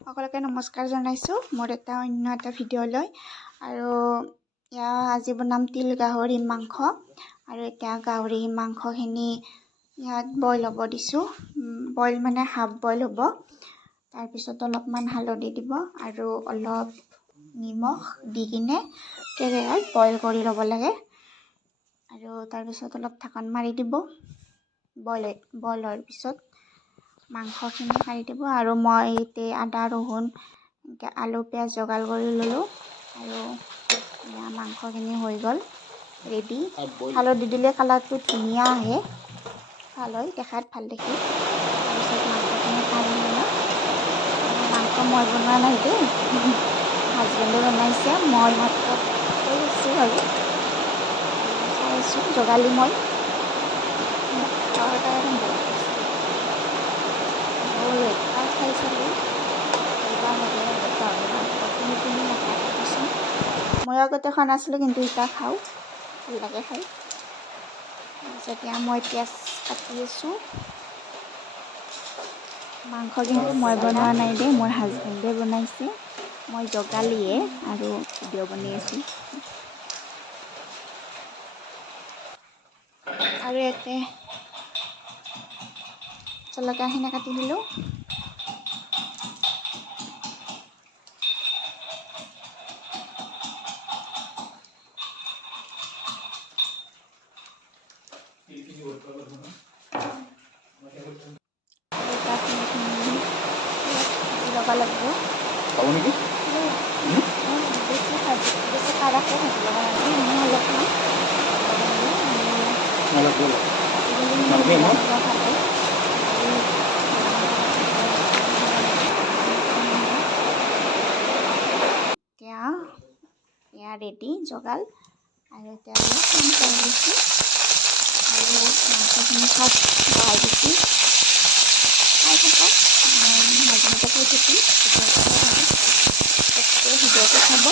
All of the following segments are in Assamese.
সকলোকে নমস্কাৰ জনাইছোঁ মোৰ অন্য এটা ভিডিঅ'লৈ। আৰু আজি বনাম তিল গাহৰি মাংস। আৰু এতিয়া গাহৰি মাংসখিনি ইয়াত বইল হ'ব দিছোঁ। বইল মানে হাফ বইল হ'ব। তাৰপিছত অলপমান হালধি দিব আৰু অলপ নিমখ দি কিনে কেৰাহীত বইল কৰি ল'ব লাগে। আৰু তাৰপিছত অলপ ঢাকন মাৰি দিব। বইল হোৱাৰ পিছত মাংসখিনি কাঢ়ি দিব। আৰু মই এতিয়া আদা ৰহুন আলু পিঁয়াজ জগাৰ কৰি ল'লোঁ। আৰু মাংসখিনি হৈ গ'ল ৰেডি। হালধি দিলে কালাৰটো ধুনীয়া আহে, ভাল হয় দেখাত, ভাল দেখি। তাৰপিছত মাংসখিনি কাঢ়ি ল'লোঁ। মাংস মই বনোৱা নাই দেই, হাজবেণ্ডে বনাইছে। মই মাত্ৰ কৈ আছোঁ আৰু চাই আছোঁ, জগালি মই খাৱাৰ কাৰণে বহুত খাই চালোঁ এইবাৰ লাগে আৰু গাহৰি মাংস কিনি নাখায় খাবচোন। মই আগতে খোৱা নাছিলোঁ, কিন্তু এতিয়া খাওঁ, ভাল লাগে খাই। এতিয়া মই পিঁয়াজ কাটি আছোঁ। মাংস কিন্তু মই বনোৱা নাই দেই, মোৰ হাজবেণ্ডে বনাইছে। মই জগালিয়ে আৰু ভিডিঅ' বনাই আছোঁ। আৰু ইয়াতে জলকীয়াখিনি কাটি দিলোঁ। ল'ব লাগিব বেছি কাঢ়াকৈ ভাজি ল'ব নালাগে, অলপমান এতিয়া ৰেডি জগাল। আৰু এতিয়া অলপমান তেল দিছোঁ আৰু মাংসখিনি ফাৰ্ষ্ট বহাই দিছোঁ। খাই থাকক, মই মাজে মাজে কৈ থাকিম, ভিডিঅ'টো চাব,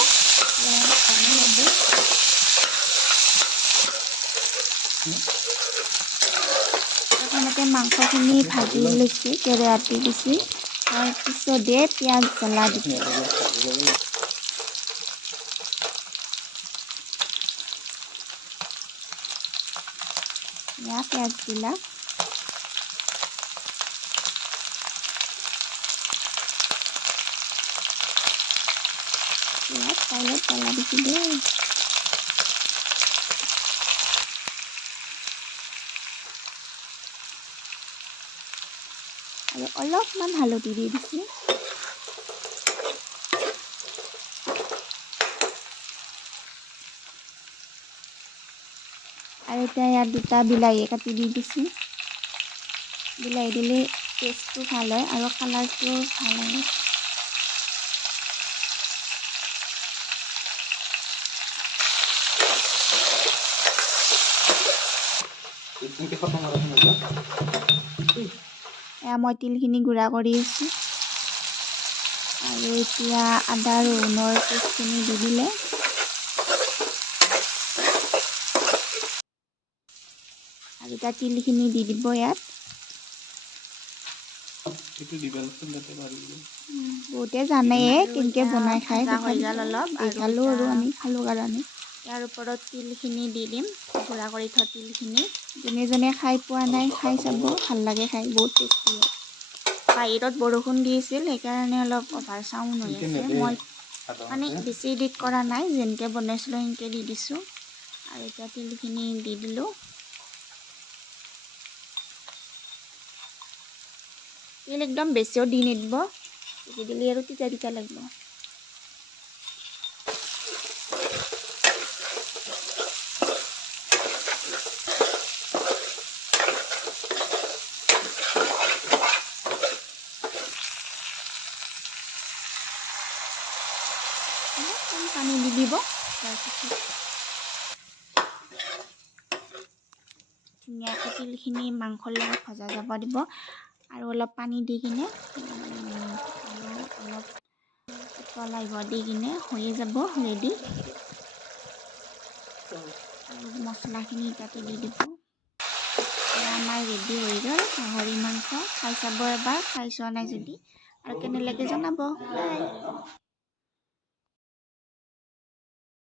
পানী ল'ব। প্ৰথমতে মাংসখিনি ভাজি লৈছোঁ, কেৰাহীত দি দিছোঁ। তাৰপিছতে পিঁয়াজ জ্বলা দিছোঁ। পিঁয়াজ দিলা, পিঁয়াজ চাইলত জ্বলা দিছোঁ দেই। আৰু অলপমান হালধি দি দিছোঁ। আৰু এতিয়া ইয়াত দুটা বিলাহী কাটি দি দিছোঁ। বিলাহী দিলে টেষ্টটো ভাল হয় আৰু কালাৰটো ভাল হয়। মই তিলখিনি গুড়া কৰি আছোঁ। আৰু এতিয়া আদা ৰহুনৰ পেষ্টখিনি দি দিলে। আৰু এতিয়া তিলখিনি দি দিব ইয়াত। বহুতে জানেই কেনেকৈ বনাই খাই, অলপ দেখালোঁ আৰু আমি খালোঁ কাৰণে। ইয়াৰ ওপৰত তিলখিনি দি দিম, গুড়া কৰি থোৱা তিলখিনি। যোনে যোনে খাই পোৱা নাই খাই চাব, ভাল লাগে খাই, বহুত টেষ্টি হয়। বাহিৰত বৰষুণ দি আছিল, সেইকাৰণে অলপ অভাৰ চাউণ্ড হৈ আছে। মই মানে বেছি এডিট কৰা নাই, যেনেকৈ বনাইছিলোঁ সেনেকৈ দি দিছোঁ। আৰু এতিয়া তিলখিনি দি দিলোঁ। তিল একদম বেছিও দি নিদিব, বেছি দিলে আৰু তিতা তিতা লাগিব। পানী দি দিব। তাৰপিছত ধুনীয়াকৈ তিলখিনি মাংসৰ লগত ভজা যাব দিব। আৰু অলপ পানী দি কিনে আৰু অলপ উতলাব দি কিনে হৈয়ে যাব ৰেডি। আৰু মছলাখিনি তাতে দি দিব। আমাৰ ৰেডি হৈ গ'ল গাহৰি মাংস। খাই চাব এবাৰ, খাই চোৱা নাই যদি। আৰু কেনে লাগে জনাব। বাই।